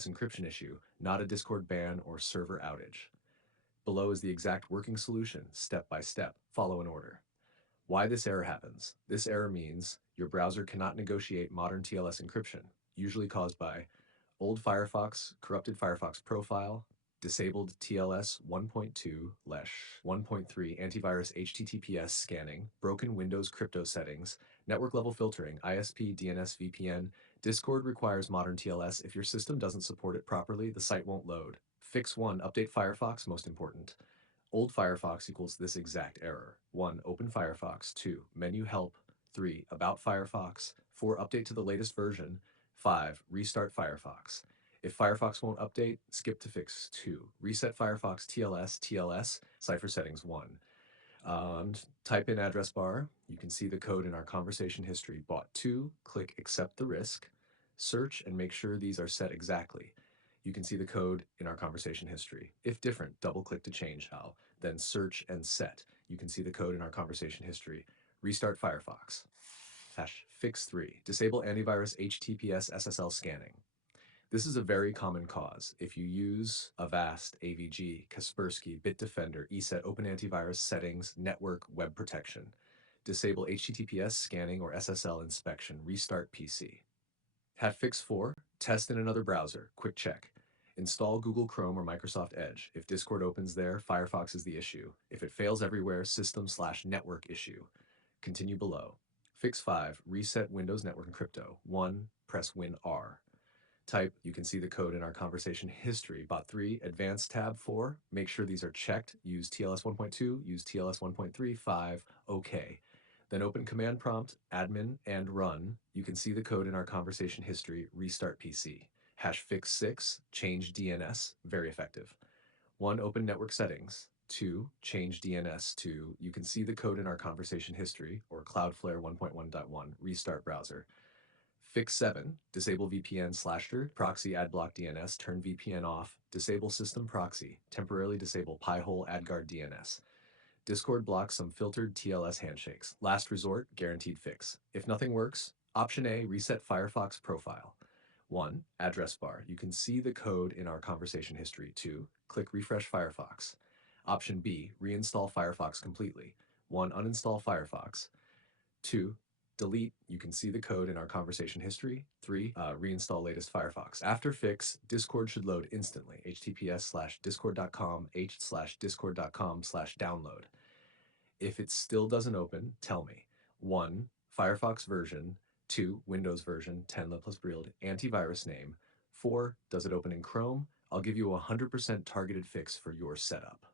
encryption issue, not a Discord ban or server outage. Below is the exact working solution, step by step. Follow in order. Why this error happens. This error means your browser cannot negotiate modern TLS encryption, usually caused by old Firefox, corrupted Firefox profile, disabled TLS 1.2/1.3 antivirus HTTPS scanning, broken Windows crypto settings, network level filtering, ISP, DNS, VPN. Discord requires modern TLS. If your system doesn't support it properly, the site won't load. Fix 1. Update Firefox, most important. Old Firefox equals this exact error. 1. Open Firefox. 2. Menu help. 3. About Firefox. 4. Update to the latest version. 5. Restart Firefox. If Firefox won't update, skip to fix 2. Reset Firefox TLS, cipher settings 1. Type in address bar. You can see the code in our conversation history. Bought 2. Click accept the risk. Search and make sure these are set exactly. You can see the code in our conversation history. If different, double click to change how. Then search and set. You can see the code in our conversation history. Restart Firefox. Fix 3. Disable antivirus HTTPS SSL scanning. This is a very common cause. If you use Avast, AVG, Kaspersky, Bitdefender, ESET, Open Antivirus settings, network, web protection. Disable HTTPS scanning or SSL inspection. Restart PC. Fix 4. Test in another browser. Quick check. Install Google Chrome or Microsoft Edge. If Discord opens there, Firefox is the issue. If it fails everywhere, system/network issue. Continue below. Fix 5. Reset Windows Network and Crypto. 1. Press Win R. Type, you can see the code in our conversation history. Bot 3, Advanced tab 4. Make sure these are checked. Use TLS 1.2, use TLS 1.3, 5, OK. Then open command prompt, admin, and run. You can see the code in our conversation history, restart PC. Fix 6, change DNS, very effective. 1, open network settings. 2, change DNS to, you can see the code in our conversation history, or Cloudflare 1.1.1, restart browser. Fix 7, disable VPN/ter, proxy adblock DNS, turn VPN off, disable system proxy, temporarily disable Pi-hole AdGuard DNS. Discord blocks some filtered TLS handshakes. Last resort, guaranteed fix. If nothing works, option A, reset Firefox profile. 1, address bar. You can see the code in our conversation history. 2, click refresh Firefox. Option B, reinstall Firefox completely. 1, uninstall Firefox. 2, delete. You can see the code in our conversation history. 3, reinstall latest Firefox. After fix, Discord should load instantly. https:/discord.com, h/discord.com/download. If it still doesn't open, tell me. 1, Firefox version. 2, Windows version, 10 plus build, antivirus name. 4, does it open in Chrome? I'll give you a 100% targeted fix for your setup.